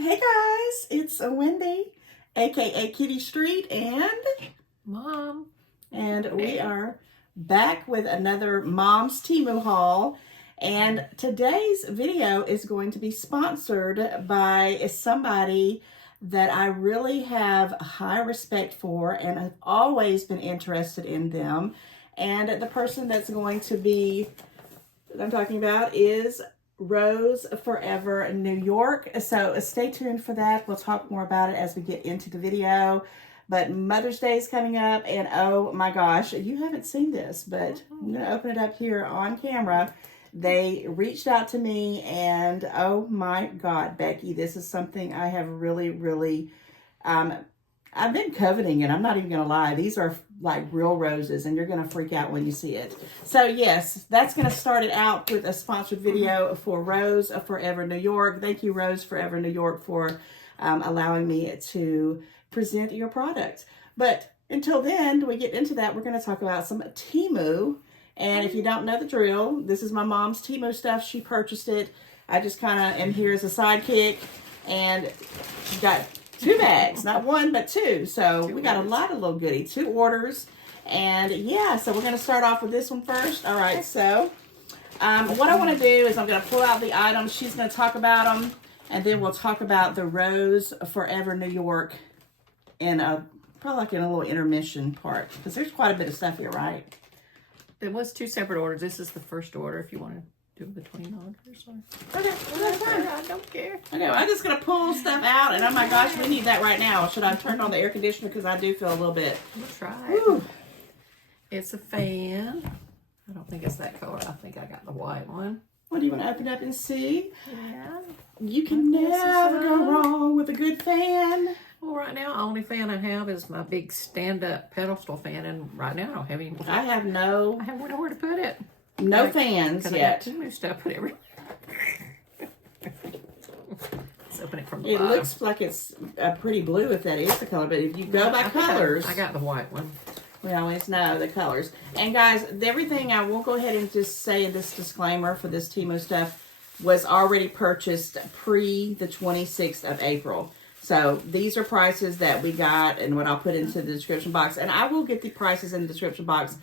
Hey guys, it's Wendy, aka Kitty Street, and Mom. And we are back with another Mom's Temu haul. And today's video is going to be sponsored by somebody that I really have high respect for, and I've always been interested in them. And the person that's going to be, that I'm talking about, is Rose Forever New York. So stay tuned for that. We'll talk more about it as we get into the video. But Mother's Day is coming up, and oh my gosh, you haven't seen this, but I'm going to open it up here on camera. They reached out to me, and oh my God, Becky, this is something I have really, I've been coveting it. I'm not even going to lie. These are like real roses, and you're going to freak out when you see it. So yes, that's going to start it out with a sponsored video for Rose Forever New York. Thank you, Rose Forever New York, for allowing me to present your product. But until then, we get into that, we're going to talk about some Temu. And if you don't know the drill, this is my mom's Temu stuff. She purchased it. I just kind of am here as a sidekick, and she got 2 bags, not 1, but 2. So we got a lot of little goodie, 2 orders. And yeah, so we're going to start off with this one first. All right, so what I want to do is I'm going to pull out the items. She's going to talk about them, and then we'll talk about the Rose Forever New York in probably like in a little intermission part, because there's quite a bit of stuff here, right? It was 2 separate orders. This is the first order if you want to do it between orders. Okay, well, that's fine. I don't care. Okay, well, I'm just going to pull stuff out, and oh my gosh, we need that right now. Should I turn on the air conditioner? Because I do feel a little bit. We'll try it. It's a fan. I don't think it's that color. I think I got the white one. What, do you want to open up and see? Yeah. You can never go wrong with a good fan. Well, right now, the only fan I have is my big stand-up pedestal fan, and right now I don't have any. I have nowhere to put it. No fans yet. I got too much stuff put everywhere. Let's open it from the It bottom. looks like it's a pretty blue if that is the color, but if you go by colors, I got the white one. we always know the colors. And guys, everything I will go ahead and just say in this disclaimer for this Temu stuff was already purchased pre the 26th of April. So these are prices that we got, and what I'll put into the description box. And I will get the prices in the description box.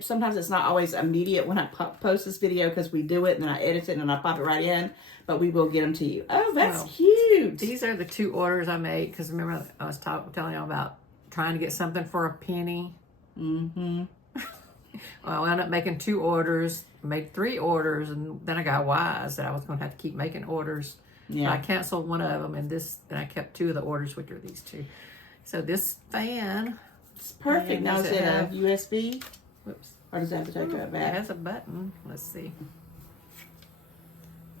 Sometimes it's not always immediate when I post this video, because we do it and then I edit it and I pop it right in. But we will get them to you. Oh, that's cute. These are the 2 orders I made, because remember I was telling you about trying to get something for a penny. Mm-hmm. Well, I wound up making 2 orders, made 3 orders, and then I got wise that I was going to have to keep making orders. Yeah. So I canceled one of them, and then I kept 2 of the orders, which are these 2. So this fan, it's perfect. Now does it have USB? Whoops. Or does it have to take it back? It has a button. Let's see.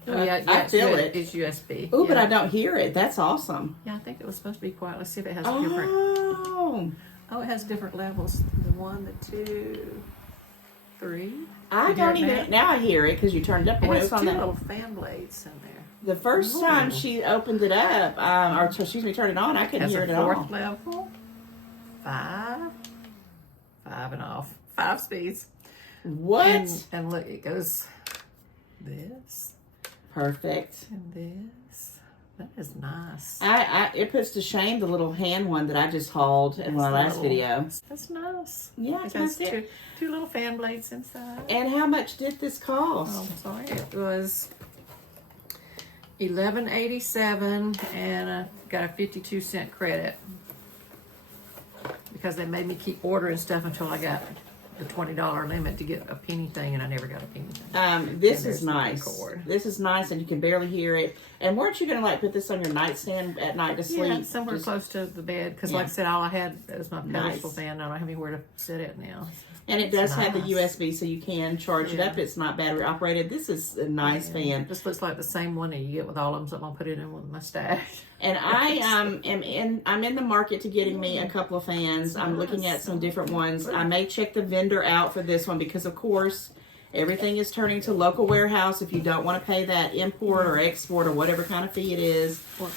Oh, yeah, I feel it. It's USB. Oh, but I don't hear it. That's awesome. Yeah, I think it was supposed to be quiet. Let's see if it has different. Oh, it has different levels. The 1, the 2, 3. I don't even. Now I hear it because you turned it up. It When has it was on 2 that. little fan blades in there. The first time she opened it up, turned it on, I couldn't hear it at all. 4th level, 5 and off, 5 speeds. What? And look, it goes this. Perfect. And this. That is nice. It puts to shame the little hand one that I just hauled in my last video. That's nice. Yeah, it has 2 little fan blades inside. And how much did this cost? Oh, sorry. It was $11.87, and I got a 52-cent credit because they made me keep ordering stuff until I got the $20 limit to get a penny thing, and I never got a penny thing. This is nice. This is nice, and you can barely hear it. And weren't you gonna put this on your nightstand at night to sleep? Yeah, somewhere close to the bed, because like I said, all I had was my pedestal fan. I don't have anywhere to sit it now. And it does have the USB, so you can charge it up. It's not battery operated. This is a nice fan. This looks like the same one that you get with all of them, so I'm gonna put it in with my stash. And I'm in the market to getting me a couple of fans. I'm looking at some different ones. I may check the vendor out for this one, because of course everything is turning to local warehouse if you don't want to pay that import or export or whatever kind of fee it is. Well,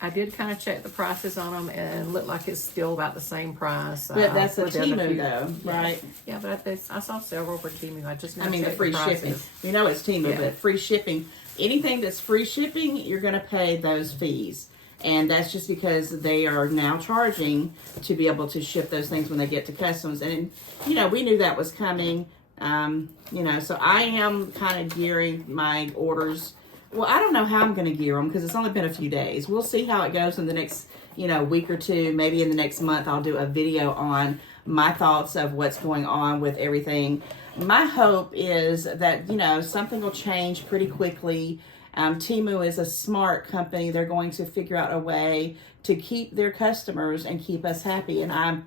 I did kind of check the prices on them, and it looked like it's still about the same price. But that's a Temu though, right? Yeah, but I saw several for Temu. I just the free shipping. We know it's Temu, but free shipping. anything that's free shipping, you're going to pay those fees. And that's just because they are now charging to be able to ship those things when they get to customs. And, you know, we knew that was coming. You know, so I am kind of gearing my orders. Well, I don't know how I'm going to gear them because it's only been a few days. We'll see how it goes in the next, you know, week or two. Maybe in the next month, I'll do a video on my thoughts of what's going on with everything. My hope is that, you know, something will change pretty quickly. Temu is a smart company. They're going to figure out a way to keep their customers and keep us happy. And I'm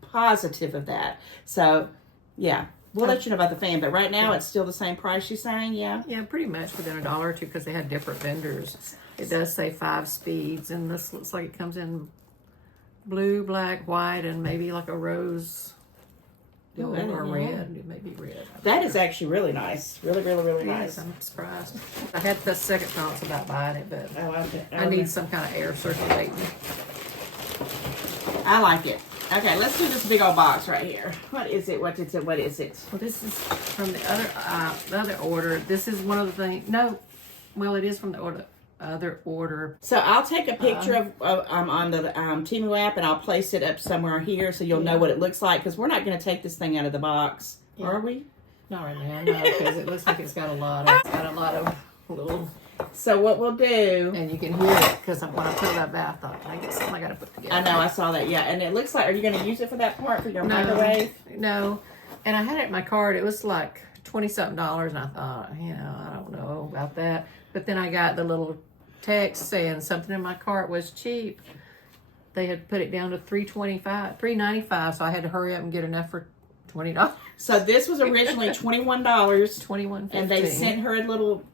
positive of that. So, yeah. We'll let you know about the fan, but right now it's still the same price you're saying, yeah? Yeah, pretty much within $1 or $2 because they had different vendors. It does say 5 speeds, and this looks like it comes in blue, black, white, and maybe like a rose or red. Maybe red. That is actually really nice. Really, really, really nice. I'm surprised. I had the second thoughts about buying it, but I need some kind of air circulating. I like it. Okay, let's do this big old box right here. What is it? What is it? What is it? Well, this is from the other order. This is one of the things. No, well, it is from the other order. So I'll take a picture of on the Temu app, and I'll place it up somewhere here so you'll know what it looks like. Because we're not going to take this thing out of the box, are we? Not right now, no, because it looks like it's got a lot of little. So what we'll do, and you can hear it because when I put it up, I thought I get something I got to put together. I know, I saw that, yeah. And it looks like, are you going to use it for that part for your microwave? No, and I had it in my cart. It was like $20-something, and I thought, you know, I don't know about that. But then I got the little text saying something in my cart was cheap. They had put it down to $3.95, so I had to hurry up and get enough for $20. So this was originally $21. $21.50, and they sent her a little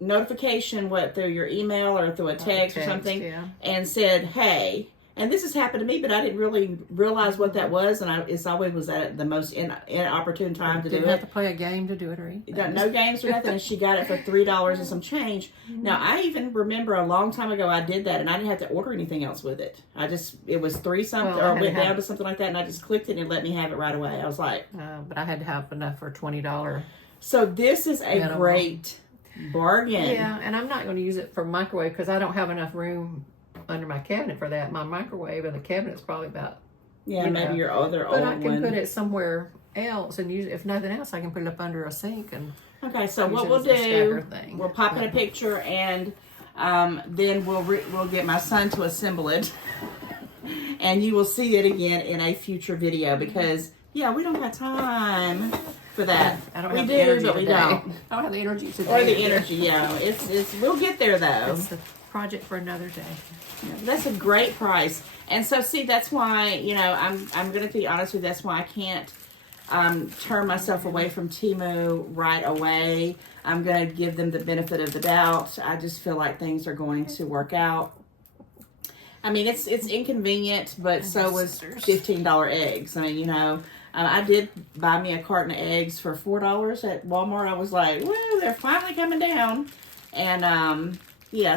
notification through your email or through a text or something, and said, hey, and this has happened to me, but I didn't really realize what that was, and it's always was at the most inopportune time to do it. Didn't have to play a game to do it or anything. No games or nothing, and she got it for $3 and some change. Now, I even remember a long time ago I did that, and I didn't have to order anything else with it. It was $3-something, or went down to something like that, and I just clicked it and it let me have it right away. I was like... but I had to have enough for $20. So this is a great bargain. Yeah, and I'm not going to use it for microwave because I don't have enough room under my cabinet for that. My microwave and the cabinet's probably about maybe your other old one. But I can put it somewhere else and use it. If nothing else, I can put it up under a sink and. Okay, so what we'll do, we'll pop in a picture, and then we'll get my son to assemble it, and you will see it again in a future video because we don't have time for that. I don't have the energy but we don't. I don't have the energy today. Or the energy, it's we'll get there though. It's a project for another day. Yeah, that's a great price, and so see, that's why I'm going to be honest with you. That's why I can't turn myself away from Temu right away. I'm going to give them the benefit of the doubt. I just feel like things are going to work out. I mean, it's inconvenient, but so was $15 eggs. I mean, I did buy me a carton of eggs for $4 at Walmart. I was like, well, they're finally coming down. And,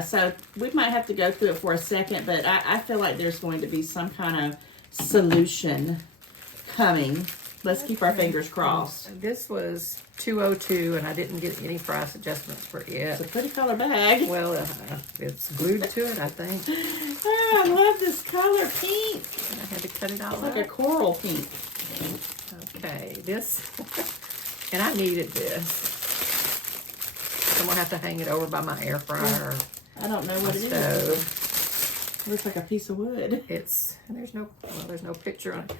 so we might have to go through it for a second, but I feel like there's going to be some kind of solution coming. Let's keep our fingers crossed. This was $202, and I didn't get any price adjustments for it. It's a pretty color bag. Well, it's glued to it, I think. Oh, I love this color, pink. I had to cut it all It's like a coral pink. Okay, this, and I needed this. I'm going to have to hang it over by my air fryer. I don't know what it is. It looks like a piece of wood. There's no picture on it.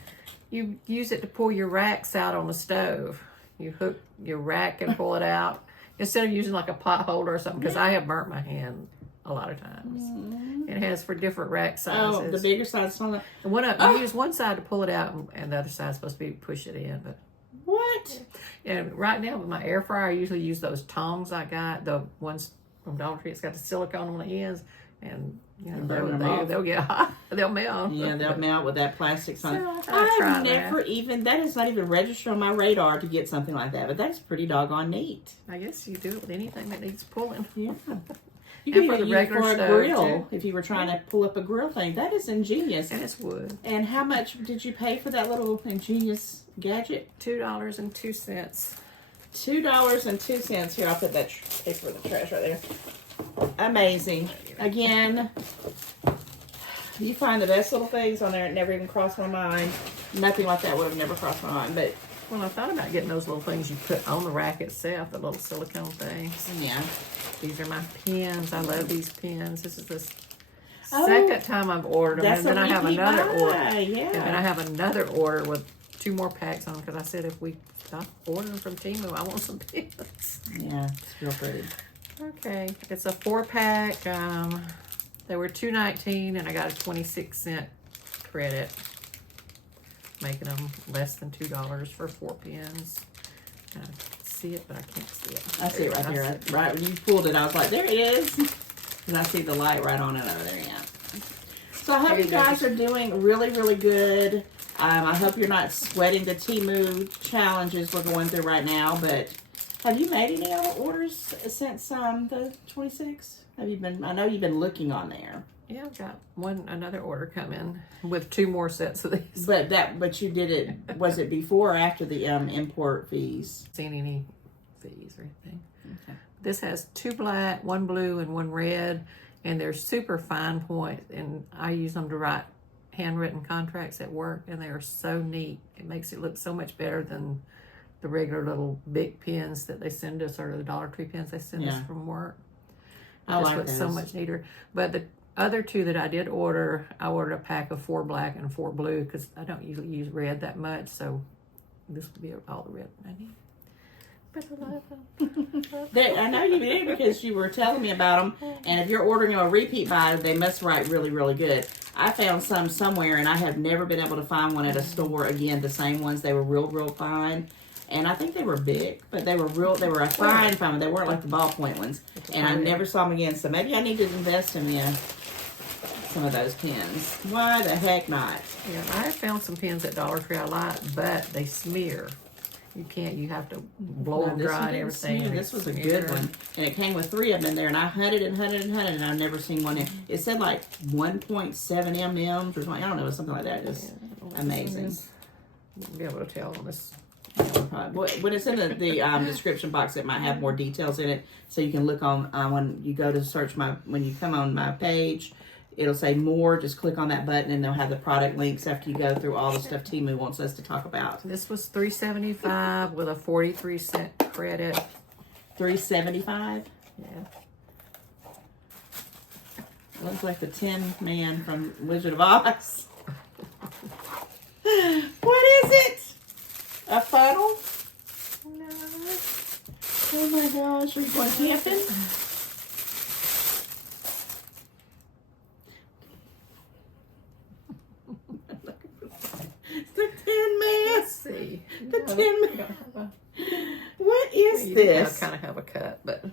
You use it to pull your racks out on the stove. You hook your rack and pull it out instead of using like a pot holder or something, because I have burnt my hand a lot of times. It has for different rack sizes. Oh, the bigger size. And you use one side to pull it out, and the other side's supposed to be push it in. But what? And right now with my air fryer, I usually use those tongs I got, the ones from Dollar Tree. It's got the silicone on the ends, and they'll get hot. They'll melt. Yeah, they'll melt with that plastic. So I've never that is not even registered on my radar to get something like that, but that's pretty doggone neat. I guess you do it with anything that needs pulling. Yeah. You could even use it for a grill if you were trying to pull up a grill thing. That is ingenious. And it's wood. And how much did you pay for that little ingenious gadget? $2.02. $2.02. Here, I'll put that paper in the trash right there. Amazing. Again, you find the best little things on there. It never even crossed my mind. Nothing like that would have never crossed my mind. But well, I thought about getting those little things you put on the rack itself, the little silicone things. yeah. These are my pens. I love these pens. This is the second time I've ordered them. And then I have another order. Yeah. And then I have another order with 2 more packs on them because I said if we stop ordering from Temu, I want some pens. Yeah, it's real pretty. Okay, it's a 4-pack. They were $2.19 and I got a 26-cent credit, making them less than $2 for 4 pens. I see it, but I can't see it. I see it right there. Right when you pulled it, I was like, there it is. And I see the light right on it over there. Yeah. So I hope you guys are doing really, really good. I hope you're not sweating the Temu challenges we're going through right now. But have you made any other orders since the 26th? Have you been? I know you've been looking on there. Yeah, I've got another order coming with 2 more sets of these. But you did it. Was it before or after the import fees? Seen any fees or anything? Okay. This has 2 black, 1 blue, and 1 red, and they're super fine point. And I use them to write handwritten contracts at work, and they are so neat. It makes it look so much better than the regular little big pens that they send us, or the Dollar Tree pens they send us from work. It just looks so much neater. But the other 2 that I did order, I ordered a pack of 4 black and 4 blue because I don't usually use red that much, so this will be all the red I need. But I love them. I know you did because you were telling me about them. And if you're ordering a repeat buy, they must write really, really good. I found some somewhere, and I have never been able to find one at a store again. The same ones. They were real, real fine. And I think they were big, but they were real. They were a fine. They weren't like the ballpoint ones. And I never saw them again. So maybe I need to invest in some of those pens. Why the heck not? Yeah, I have found some pens at Dollar Tree I like, but they smear. You have to blow them dry and everything. This was a good one. And it came with 3 of them in there, and I hunted and hunted and hunted, and I've never seen one in. It said like 1.7 mm or something. I don't know, something like that. Just amazing. You'll be able to tell on this. When it's in the description box, it might have more details in it, so you can look on when you go to search when you come on my page, it'll say more. Just click on that button, and they'll have the product links after you go through all the stuff Temu wants us to talk about. This was $3.75 with a 43-cent credit. $3.75. Yeah. Looks like the Tin Man from Wizard of Oz. What is it? A funnel? No. Oh my gosh, are you going camping? The Tin Man. Let's see. The Tin Man. What is this? I kind of have a cut, but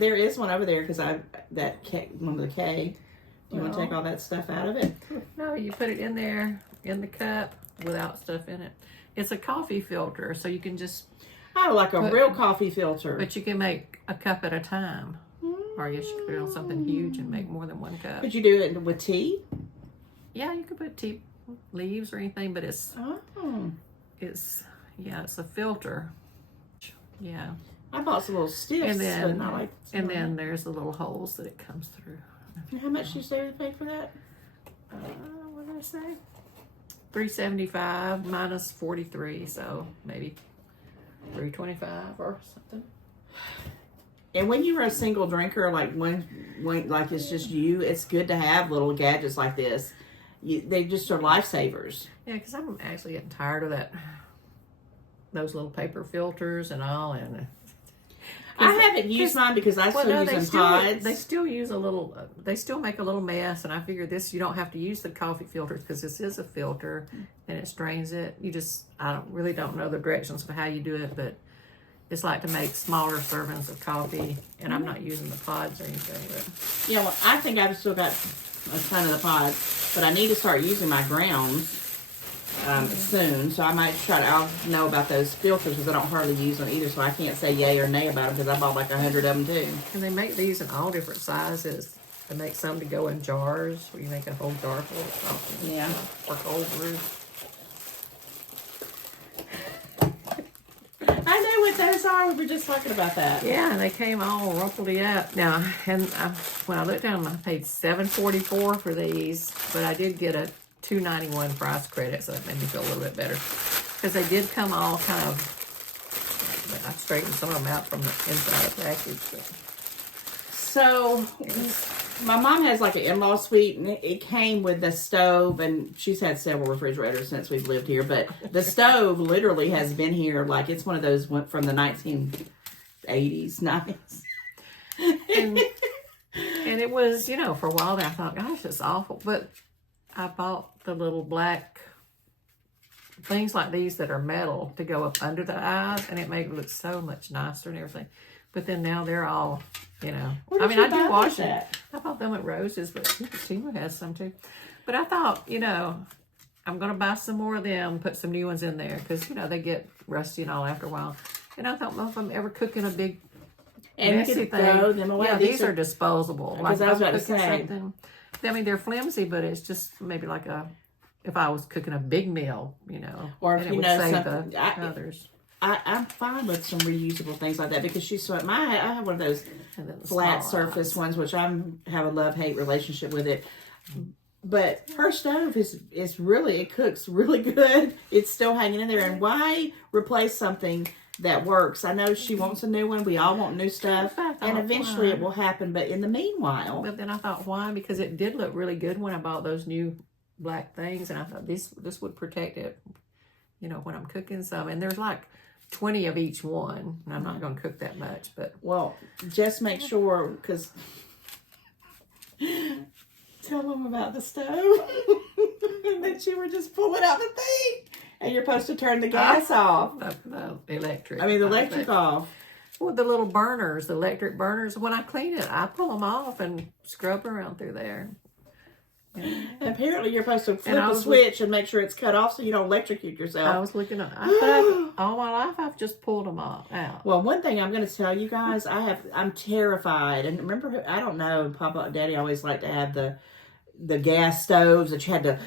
there is one over there because one of the K. Do you want to take all that stuff out of it? No, you put it in there in the cup without stuff in it. It's a coffee filter, so you can just like a real coffee filter. But you can make a cup at a time. Or I guess you could put it on something huge and make more than 1 cup. Could you do it with tea? Yeah, you could put tea leaves or anything, but it's a filter. Yeah. I bought some little sticks, but not like. And then there's the little holes that it comes through. And how much did you say to pay for that? What did I say? $3.75 minus 43, so maybe $3.25 or something. And when you were a single drinker, like when like it's just you, it's good to have little gadgets like this. They just are lifesavers. Yeah, because I'm actually getting tired of those little paper filters and all, and I haven't used mine because I still use pods. They still use they still make a little mess, and I figure you don't have to use the coffee filters because this is a filter and it strains it. I really don't know the directions of how you do it, but it's like to make smaller servings of coffee, and I'm not using the pods or anything. But yeah, well, I think I've still got a ton of the pods, but I need to start using my grounds soon, so I might I'll know about those filters because I don't hardly use them either, so I can't say yay or nay about them because I bought like 100 of them too. And they make these in all different sizes. They make some to go in jars where you make a whole jar full of coffee. Yeah. Or cold brew. I know what those are. We were just talking about that. Yeah, and they came all rumpled up. Now, and when I looked down, I paid $7.44 for these, but I did get a $2.91 price credit, so that made me feel a little bit better. Because they did come all kind of, I straightened some of them out from the inside of the package. But. So, my mom has like an in-law suite, and it came with the stove, and she's had several refrigerators since we've lived here, but the stove literally has been here, like it's one of those went from the 1980s, 90s. And it was, you know, for a while there, I thought, gosh, it's awful. But I bought the little black things like these that are metal to go up under the eyes, and it made it look so much nicer and everything. But then now they're all, you know. I mean, I do wash it. I bought them at Rose's, but Temu has some too. But I thought, you know, I'm going to buy some more of them, put some new ones in there, because, you know, they get rusty and all after a while. And I thought, well, if I'm ever cooking a big messy thing, throw them away. yeah, these are disposable. Because I was about to say. I mean, they're flimsy, but it's just maybe like if I was cooking a big meal, you know, or if and you it know would save something. others. I'm fine with some reusable things like that because I have one of those flat surface ones, which have a love-hate relationship with it. But her stove is really, it cooks really good. It's still hanging in there. And why replace something that works? I know she wants a new one. We all want new stuff. And eventually it will happen. But in the meanwhile. But then I thought, why? Because it did look really good when I bought those new black things. And I thought this would protect it, you know, when I'm cooking some. And there's like 20 of each one, and I'm not going to cook that much, but... Well, just make sure, because... Tell them about the stove. And that you were just pulling out the thing. And you're supposed to turn the gas off. The electric. I mean, the electric off. Well, the little burners, the electric burners, when I clean it, I pull them off and scrub around through there. Yeah. Apparently, you're supposed to flip a switch and make sure it's cut off so you don't electrocute yourself. I was looking at all my life. I've just pulled them all out. Well, one thing I'm going to tell you guys, I'm terrified. And remember, I don't know, Papa and Daddy always liked to have the gas stoves that you had to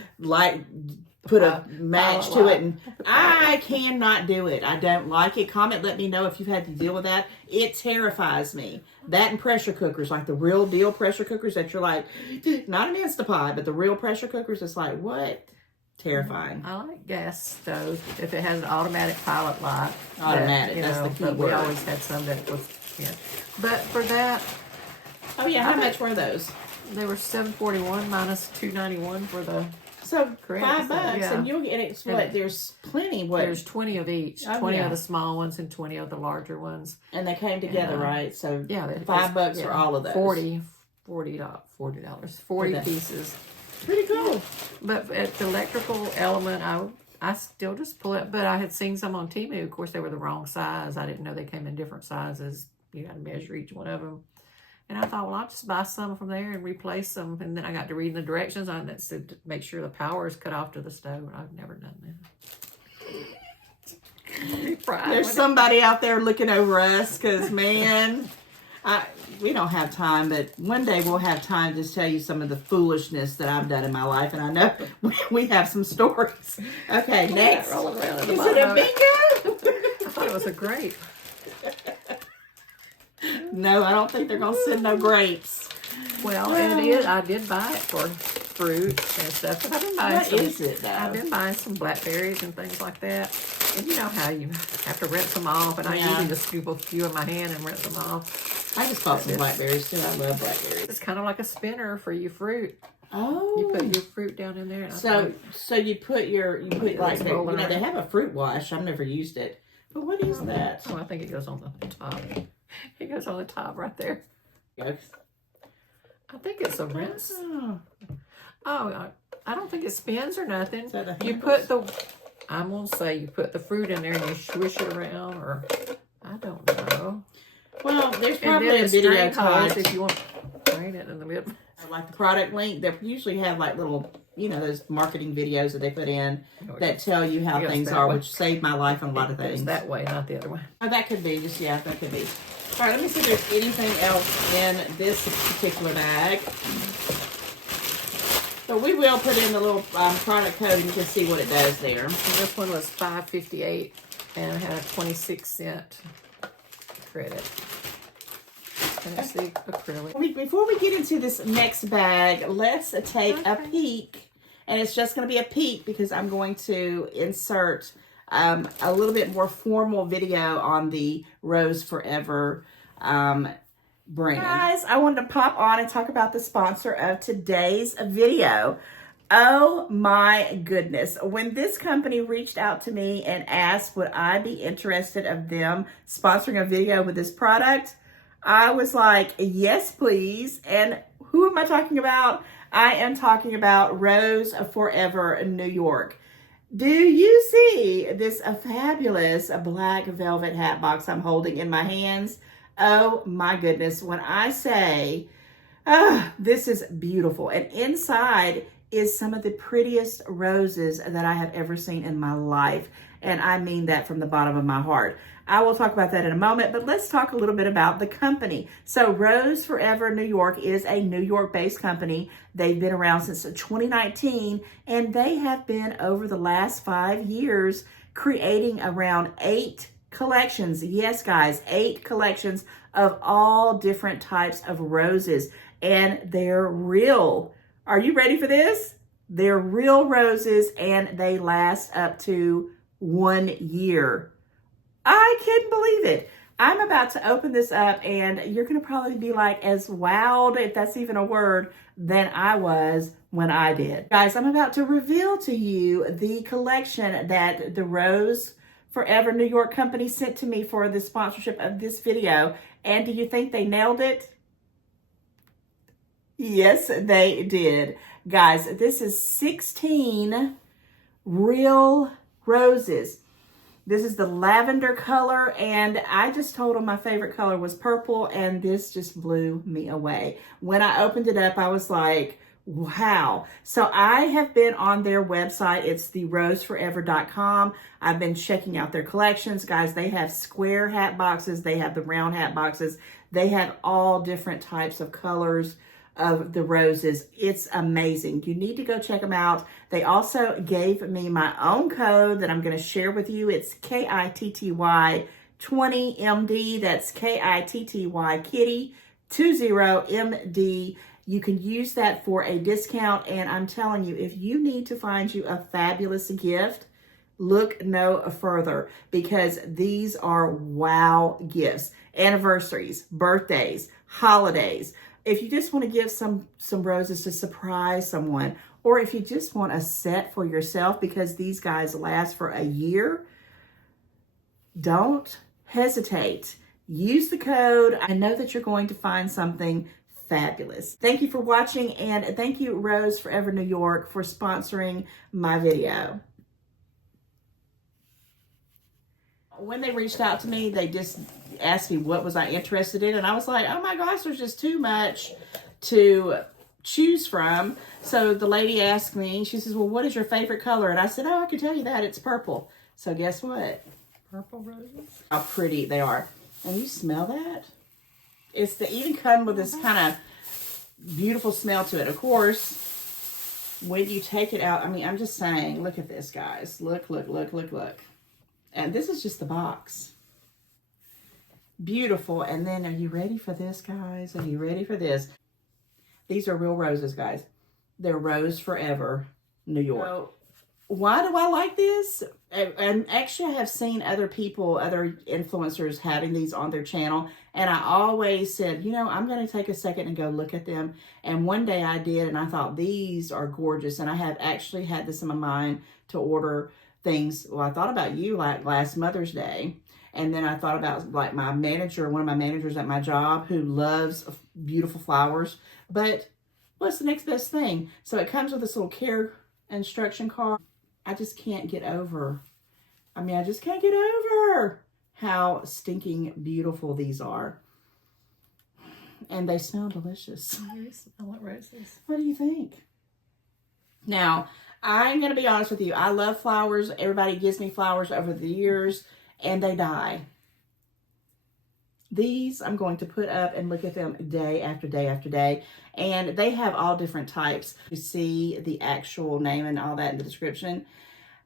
put a match to it, and I cannot do it. I don't like it. Comment, let me know if you've had to deal with that. It terrifies me. That and pressure cookers, like the real deal pressure cookers that you're like, not an Instapot, but the real pressure cookers, it's like, what? Terrifying. I like gas stoves if it has an automatic pilot light. Automatic, that's the key word. We always had some that was, yeah. But for that... Oh yeah, how much were those? They were $7.41 minus $2.91 for the... So $5, yeah. And you'll get it. What? There's plenty. There's 20 of each. 20 of the small ones and 20 of the larger ones. And they came together, right? So yeah, $5 for all of those. $40 pieces. Pretty cool. But at the electrical element, I still just pull it. But I had seen some on Temu. Of course, they were the wrong size. I didn't know they came in different sizes. You got to measure each one of them. And I thought, well, I'll just buy some from there and replace them. And then I got to reading the directions on that said to make sure the power is cut off to the stove. I've never done that. There's somebody out there looking over us because, man, we don't have time. But one day we'll have time to tell you some of the foolishness that I've done in my life. And I know we have some stories. Okay, next. Is it a bingo? I thought it was a grape. No, I don't think they're going to send no grapes. Well, I did buy it for fruit and stuff. But I've been buying What is it, though? I've been buying some blackberries and things like that. And you know how you have to rinse them off. And I usually just scoop a few in my hand and rinse them off. I just bought some blackberries, too. I love blackberries. It's kind of like a spinner for your fruit. Oh. You put your fruit down in there. And so you put like, they have a fruit wash. I've never used it. But what is that? Oh, I think it goes on the top. It goes on the top right there. Yes. I think it's a rinse. Oh, I don't think it spins or nothing. You put I'm going to say you put the fruit in there and you swish it around, or I don't know. Well, there's probably a video taught if you want to drain it in the middle. Like the product link, they usually have like little, those marketing videos that they put in that tell you how things are, which saved my life on a lot of things. It's that way, not the other way. Oh, that could be. That could be. All right, let me see if there's anything else in this particular bag. So we will put in the little product code and you can see what it does there. And this one was $5.58. And I had a 26-cent credit. Tennessee acrylic. Before we get into this next bag, let's take a peek. And it's just going to be a peek because I'm going to insert a little bit more formal video on the Rose Forever brand. Guys, I wanted to pop on and talk about the sponsor of today's video. Oh my goodness. When this company reached out to me and asked would I be interested of them sponsoring a video with this product, I was like, yes, please. And who am I talking about? I am talking about Rose Forever New York. Do you see this fabulous black velvet hat box I'm holding in my hands? Oh my goodness. When I say, this is beautiful. And inside is some of the prettiest roses that I have ever seen in my life. And I mean that from the bottom of my heart. I will talk about that in a moment, but let's talk a little bit about the company. So Rose Forever New York is a New York-based company. They've been around since 2019, and they have been, over the last 5 years, creating around 8 collections. Yes, guys, 8 collections of all different types of roses, and they're real. Are you ready for this? They're real roses, and they last up to 1 year. I can't believe it. I'm about to open this up, and you're going to probably be like as wowed, if that's even a word, than I was when I did. Guys, I'm about to reveal to you the collection that the Rose Forever New York company sent to me for the sponsorship of this video. And do you think they nailed it? Yes, they did. Guys, this is 16 real roses. This is the lavender color, and I just told them my favorite color was purple, and this just blew me away. When I opened it up, I was like, wow. So I have been on their website. It's theroseforever.com. I've been checking out their collections. Guys, they have square hat boxes. They have the round hat boxes. They have all different types of colors of the roses. It's amazing. You need to go check them out. They also gave me my own code that I'm going to share with you. It's KITTY20MD. That's KITTY Kitty 20MD. You can use that for a discount. And I'm telling you, if you need to find you a fabulous gift, look no further, because these are wow gifts. Anniversaries, birthdays, holidays. If you just want to give some roses to surprise someone, or if you just want a set for yourself, because these guys last for a year, don't hesitate. Use the code. I know that you're going to find something fabulous. Thank you for watching, and thank you, Rose Forever New York, for sponsoring my video. When they reached out to me, they just asked me what was I interested in, and I was like, oh my gosh, there's just too much to choose from. So the lady asked me, she says, well, what is your favorite color? And I said, oh, I can tell you that, it's purple. So guess what? Purple roses? How pretty they are. And you smell that? It's the even come with this kind of beautiful smell to it. Of course, when you take it out, I mean, I'm just saying, look at this, guys. Look, look, look, look, look. And this is just the box. Beautiful. And then, are you ready for this, guys? Are you ready for this? These are real roses, guys. They're Rose Forever New York. So, why do I like this? And actually, I have seen other people, other influencers having these on their channel. And I always said, you know, I'm going to take a second and go look at them. And one day I did, and I thought, these are gorgeous. And I have actually had this in my mind to order things. Well, I thought about you like last Mother's Day. And then I thought about like my manager, one of my managers at my job, who loves beautiful flowers. But what's the next best thing? So it comes with this little care instruction card. I just can't get over. I mean, I just can't get over how stinking beautiful these are. And they smell delicious. They smell like roses. What do you think? Now, I'm going to be honest with you. I love flowers. Everybody gives me flowers over the years, and they die. These I'm going to put up and look at them day after day after day. And they have all different types. You see the actual name and all that in the description.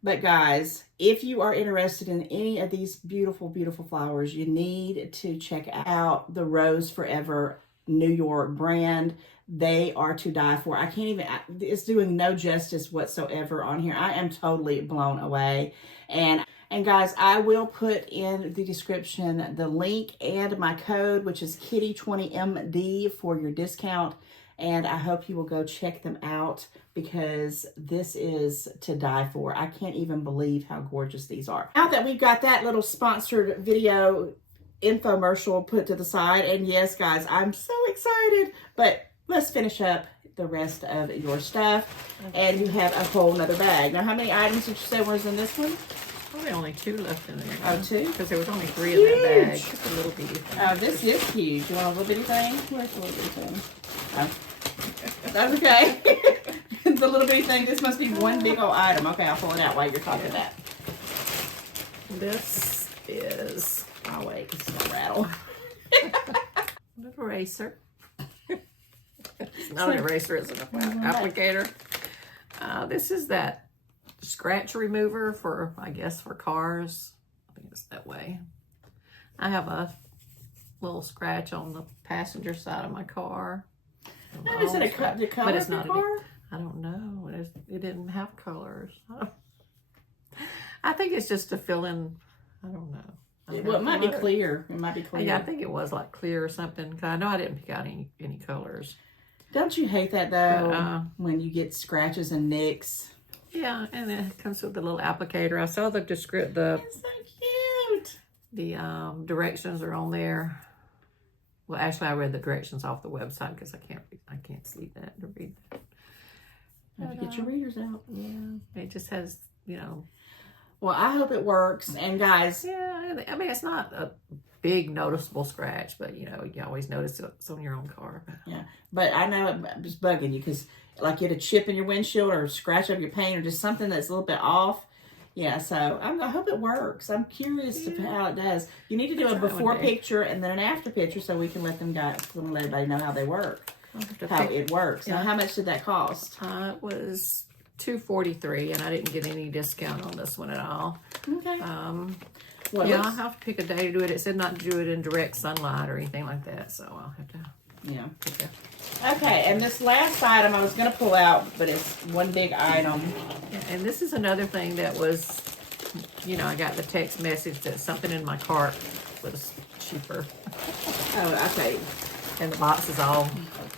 But guys, if you are interested in any of these beautiful, beautiful flowers, you need to check out the Rose Forever New York brand. They are to die for. I can't even, it's doing no justice whatsoever on here. I am totally blown away. And guys, I will put in the description the link and my code, which is Kitty20MD for your discount. And I hope you will go check them out because this is to die for. I can't even believe how gorgeous these are. Now that we've got that little sponsored video infomercial put to the side, and yes, guys, I'm so excited, but let's finish up the rest of your stuff. And you have a whole nother bag. Now, how many items did you say was in this one? Probably only 2 left in there. Oh, 2? Because there was only 3 in that bag. Just a little bitty thing. Oh, this is huge. You want a little bitty thing? Where's the little bitty thing? Oh. That's okay. It's a little bitty thing. This must be one big old item. Okay, I'll pull it out while you're talking that. This is, oh wait, it's gonna rattle. An eraser. It's not an eraser, it's an applicator. This is that scratch remover for, I guess, for cars. I think it's that way. I have a little scratch on the passenger side of my car. Oh, is it the color but it's of your not car? I don't know. It didn't have colors. I think it's just to fill in. I don't know. Well, it might be clear. It might be clear. Yeah, I think it was like clear or something. Cause I know I didn't pick out any colors. Don't you hate that though? When you get scratches and nicks. Yeah, and it comes with a little applicator. I saw the It's so cute. The directions are on there. Well, actually, I read the directions off the website because I can't see that to read that. Have to get your readers out. Yeah, it just has, you know. Well, I hope it works. And guys, yeah, I mean, it's not a big noticeable scratch, but you know, you always notice it's on your own car. Yeah, but I know it was bugging you because like you had a chip in your windshield or a scratch of your paint or just something that's a little bit off. Yeah, so I hope it works. I'm curious to how it does. You need to do a before picture and then an after picture so we can let everybody know how they work, how it works. Yeah. Now, how much did that cost? It was $2.43, and I didn't get any discount on this one at all. Okay. Well, yeah, I'll have to pick a day to do it. It said not to do it in direct sunlight or anything like that, so I'll have to pick a... Okay, and this last item I was going to pull out, but it's one big item. Yeah, and this is another thing that was, you know, I got the text message that something in my cart was cheaper. Oh, okay. And the box is all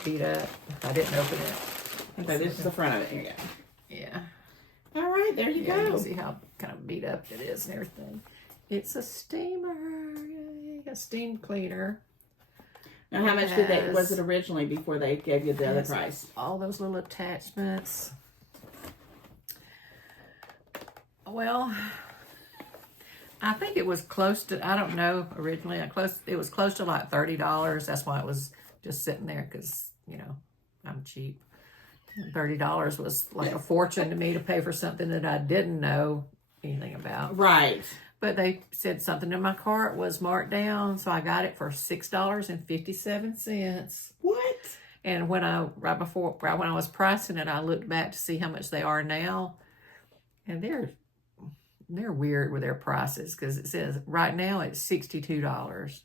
beat up. I didn't open it. Okay, this is the front of it. Here you go. Yeah. All right, there you go. You can see how kind of beat up it is and everything. It's a steamer, a steam cleaner. Now, how much was it originally before they gave you the other price? All those little attachments. Well, I think it was close to, I don't know, originally. It was close to like $30. That's why it was just sitting there because, you know, I'm cheap. $30 was like a fortune to me to pay for something that I didn't know anything about. Right. But they said something in my cart was marked down, so I got it for $6.57. What? And when right when I was pricing it, I looked back to see how much they are now, and they're weird with their prices because it says right now it's $62.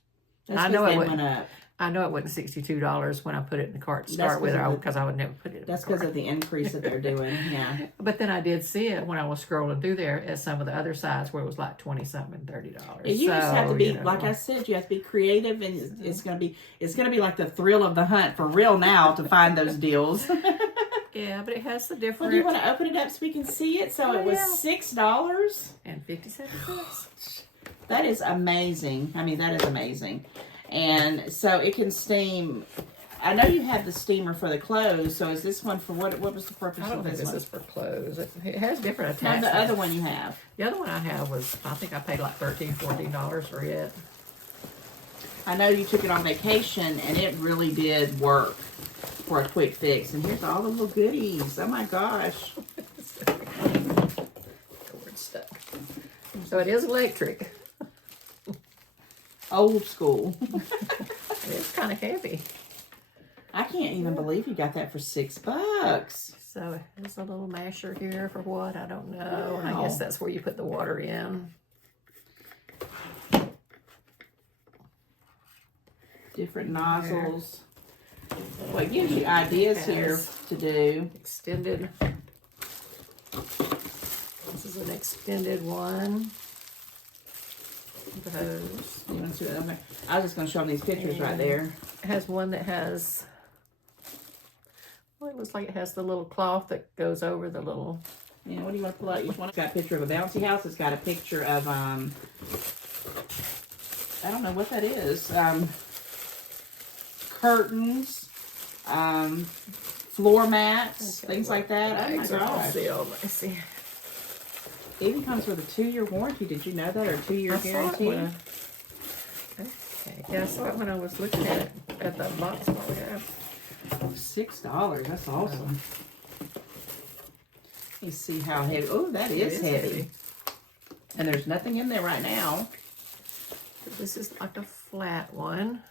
I know it went up. I know it wasn't $62 when I put it in the cart to start with, because I would never put it in the cart. That's because of the increase that they're doing, yeah. But then I did see it when I was scrolling through there at some of the other sites where it was like $20-something and $30. You just have to be, like I said, you have to be creative, and it's gonna be like the thrill of the hunt for real now to find those deals. Yeah, but it has the different. Well, do you want to open it up so we can see it? So it was $6.57. That is amazing. I mean, that is amazing. And so it can steam. I know you have the steamer for the clothes. So is this one for what was the purpose of this one? This is for clothes. It has different Now attachments. the other one you have. The other one I have was, I think I paid like $13-14 for it. I know you took it on vacation, and it really did work for a quick fix. And here's all the little goodies. Oh my gosh. Cord stuck. So it is electric. Old school. It's kind of heavy. I can't even believe you got that for $6. So there's a little masher here for what? I don't know. And I Wow. guess that's where you put the water in. Different nozzles. Well, it gives you ideas here to do. Extended. This is an extended one. Those. You want to see what? Okay. I was just going to show them these pictures right there. It has one that has, well, it looks like it has the little cloth that goes over the little. Yeah, what do you want to pull out? Each one. It's got a picture of a bouncy house. It's got a picture of, I don't know what that is. Curtains, floor mats, things like that. Oh my gosh. Let's see. It even comes with a 2-year warranty. Did you know that? Or a 2-year guarantee? Okay. Yeah, I saw it when I was looking at it at the box. Yeah. $6. That's awesome. Let me see how heavy. Oh, that is heavy. And there's nothing in there right now. This is like a flat one.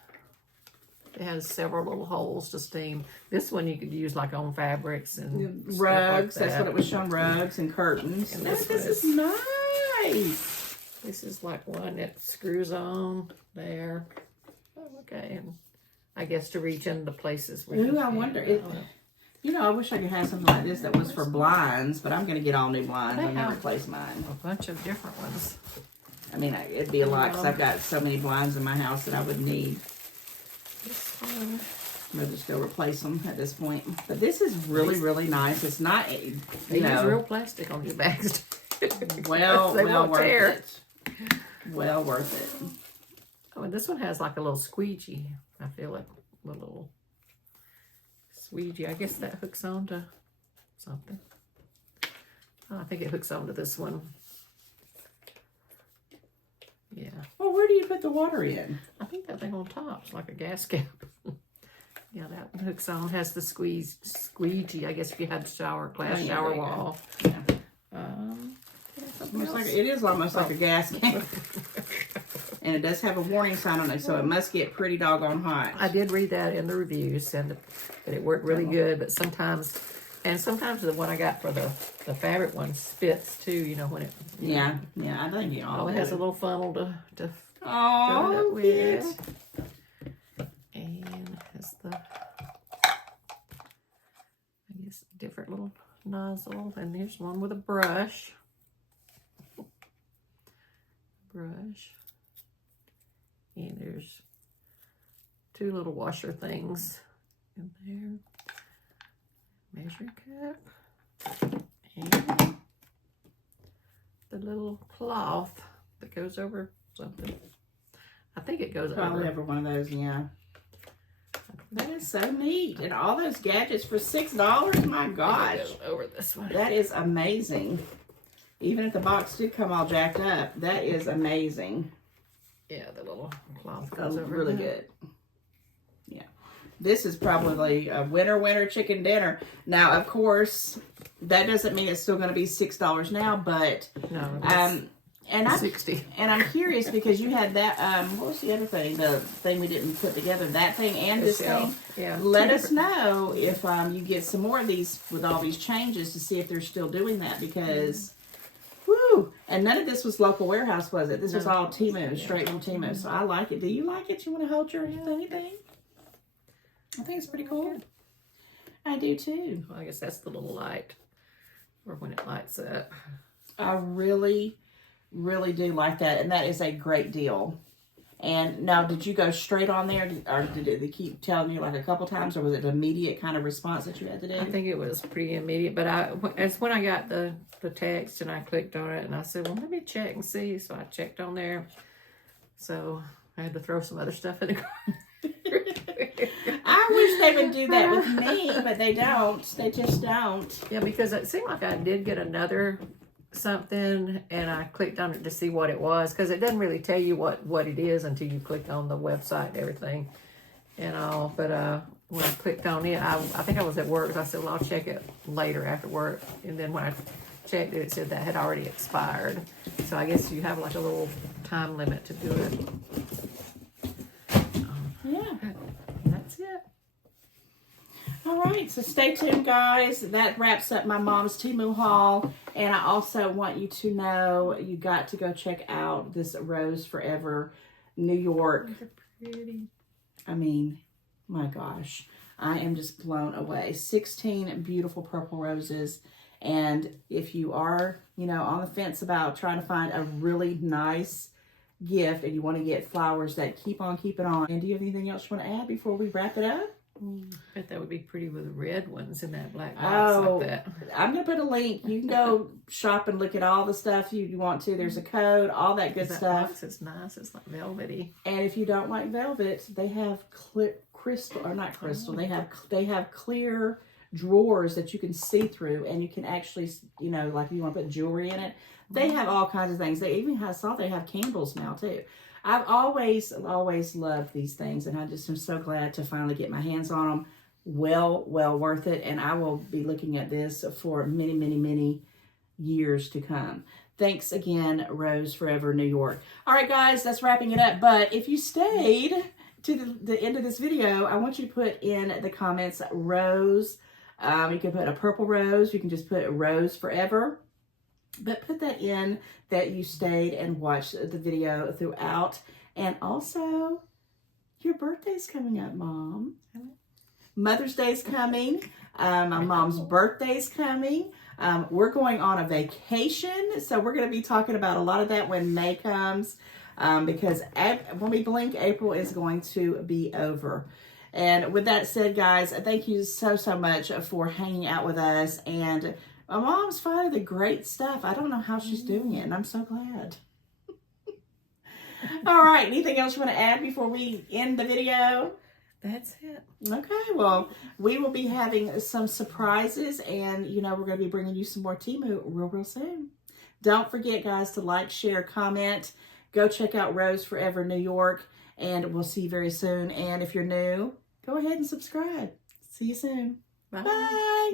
It has several little holes to steam. This one you could use like on fabrics and rugs. Like that's what it was showing. Rugs and curtains. And this is nice. This is like one that screws on there. Oh, okay, and I guess to reach into places. Ooh, I wonder. You know, I wish I could have something like this that was for blinds, but I'm going to get all new blinds. I'm going to replace mine. A bunch of different ones. I mean, it'd be a lot because I've got so many blinds in my house that I would need. This one. We'll just go replace them at this point. But this is really, really nice. It's not, They use real plastic on these bags. well worth it. Well worth it. Oh, and this one has like a little squeegee. I feel like a little squeegee. I guess that hooks onto something. Oh, I think it hooks onto this one. Yeah. Well, where do you put the water in? I think that thing on top is like a gas cap. Yeah, that one hooks on. Has the squeegee. I guess if you had the glass shower wall. Yeah. It is almost like a gas can. And it does have a warning sign on it, so it must get pretty doggone hot. I did read that in the reviews, and that it worked really good. But sometimes the one I got for the fabric one spits too. You know when it. Yeah, I think you all. Oh, it has a little funnel to fill it oh, up with. And it has the, I guess, different little nozzle. And there's one with a brush. And there's 2 little washer things in there. Measuring cup. And the little cloth that goes over something. I think it goes probably over one of those, yeah. That is so neat. And all those gadgets for $6, my gosh. Over this one. That is amazing. Even if the box did come all jacked up, that is amazing. Yeah, the little cloth goes over really good. Yeah. This is probably a winter chicken dinner. Now, of course, that doesn't mean it's still going to be $6 now, but no, and $60. And I'm curious because you had that what was the other thing? The thing we didn't put together, that thing and this thing. Yeah. Let us know if you get some more of these with all these changes to see if they're still doing that because woo! And none of this was local warehouse, was it? This was all Temu, straight from Temu. So I like it. Do you like it? You want to hold your thing? I think it's pretty cool. I do too. Well, I guess that's the little light, or when it lights up. I really, really do like that, and that is a great deal. And now, did you go straight on there, or did they keep telling you like a couple times, or was it an immediate kind of response that you had to do? I think it was pretty immediate, but it's when I got the text and I clicked on it, and I said, well, let me check and see. So I checked on there. So I had to throw some other stuff in the car. I wish they would do that with me, but they don't. They just don't. Yeah, because it seemed like I did get another something, and I clicked on it to see what it was, because it doesn't really tell you what it is until you click on the website and everything and all. But when I clicked on it, I think I was at work, so I said, well, I'll check it later after work. And then when I checked it, it said that had already expired. So I guess you have like a little time limit to do it. Yeah. That's it. All right, so stay tuned, guys. That wraps up my mom's Temu haul. And I also want you to know you got to go check out this Rose Forever New York. They're pretty. I mean, my gosh, I am just blown away. 16 beautiful purple roses. And if you are, you know, on the fence about trying to find a really nice gift and you want to get flowers that keep on keeping on. And do you have anything else you want to add before we wrap it up? I bet that would be pretty with the red ones in that black box like that. I'm going to put a link. You can go shop and look at all the stuff you want to. There's a code, all that good that stuff. Box is nice. It's like velvety. And if you don't like velvet, they have crystal, or not crystal. They have clear drawers that you can see through, and you can actually, you know, like if you want to put jewelry in it. They have all kinds of things. They even they have candles now too. I've always loved these things, and I just am so glad to finally get my hands on them. Well worth it, and I will be looking at this for many, many, many years to come. Thanks again, Rose Forever New York. All right, guys, that's wrapping it up. But if you stayed to the end of this video, I want you to put in the comments rose. You can put a purple rose. You can just put Rose Forever. But put that in that you stayed and watched the video throughout. And also, your birthday's coming up, Mom. Mother's Day's coming. My mom's birthday's coming. We're going on a vacation. So we're going to be talking about a lot of that when May comes. Because when we blink, April is going to be over. And with that said, guys, thank you so much for hanging out with us. And my mom's finding the great stuff. I don't know how she's doing it, and I'm so glad. All right. Anything else you want to add before we end the video? That's it. Okay. Well, we will be having some surprises, and, you know, we're going to be bringing you some more Temu real soon. Don't forget, guys, to like, share, comment. Go check out Rose Forever New York, and we'll see you very soon. And if you're new, go ahead and subscribe. See you soon. Bye. Bye.